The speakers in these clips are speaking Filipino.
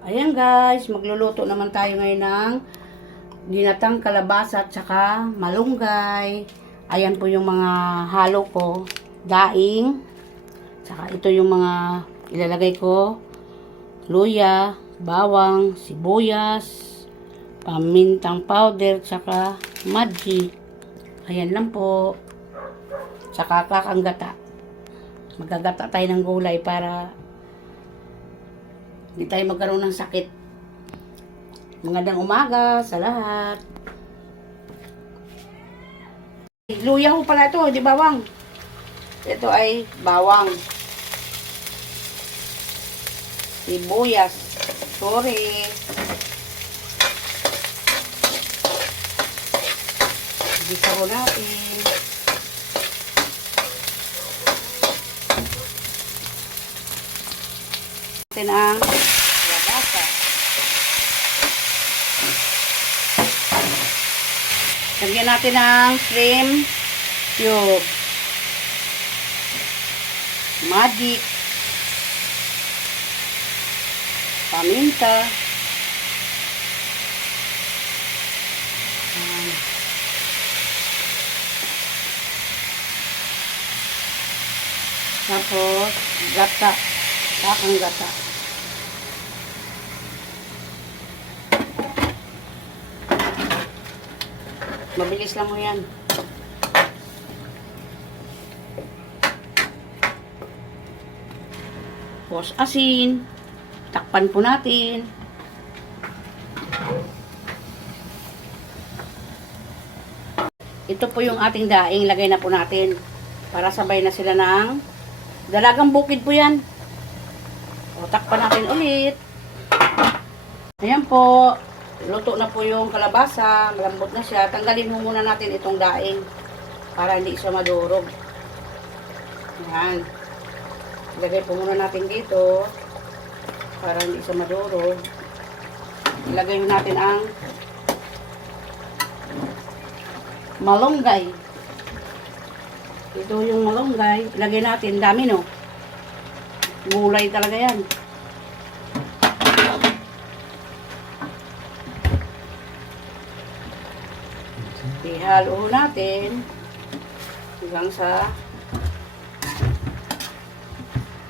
Ayan guys, magluluto naman tayo ngayon ng dinatang kalabasa at saka malunggay. Ayan po yung mga halo ko. Daing. Saka ito yung mga ilalagay ko. Luya, bawang, sibuyas, pamintang powder, saka magic. Ayan lang po. Saka kakanggata. Magagata tayo ng gulay para hindi tayo magkaroon ng sakit. Magandang umaga sa lahat. Luya ho pala ito, di bawang. Ito ay bawang. Sibuyas. Sorry. Gisa ko natin. Natin ang labasa. Lagyan natin ng shrimp cube. Magic. Paminta. Tapos, gata. Kakang gata. Mabilis lang mo yan. Tapos asin. Takpan po natin. Ito po yung ating daing. Lagay na po natin. Para sabay na sila ng dalagang bukid po yan. O, takpan natin ulit. Ayan po. Luto na po yung kalabasa. Malambot na siya. Tanggalin mo muna natin itong daing. Para hindi siya madurog. Ayan. Ilagay po muna natin dito. Para hindi siya madurog. Ilagay natin ang malunggay. Ito yung malunggay. Ilagay natin. Dami no. Gulay talaga yan. Ihalo natin hanggang sa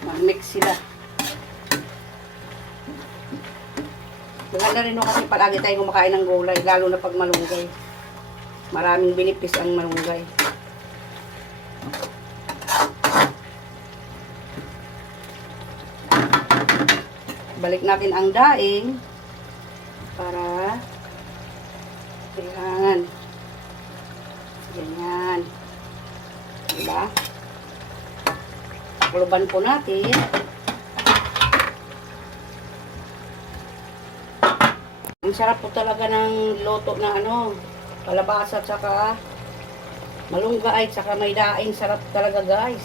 mag-mix sila. Maganda rin no kasi palagi tayo kumakain ng gulay, lalo na pag malunggay. Maraming binipis ang malunggay. Balik natin ang daing para kailangan ganyan. Diba? Kuluban po natin. Ang sarap po talaga ng loto na ano kalabasa at saka malunggay at saka may daing. Sarap talaga guys.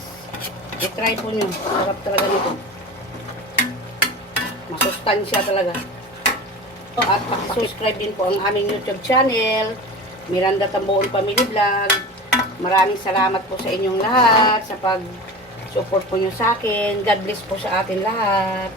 I-try po nyo. Sarap talaga nito. Masustansya talaga. At subscribe din po ang aming YouTube channel, Miranda Tambuon Family Vlog. Maraming salamat po sa inyong lahat sa pag-support po nyo sa akin. God bless po sa atin lahat.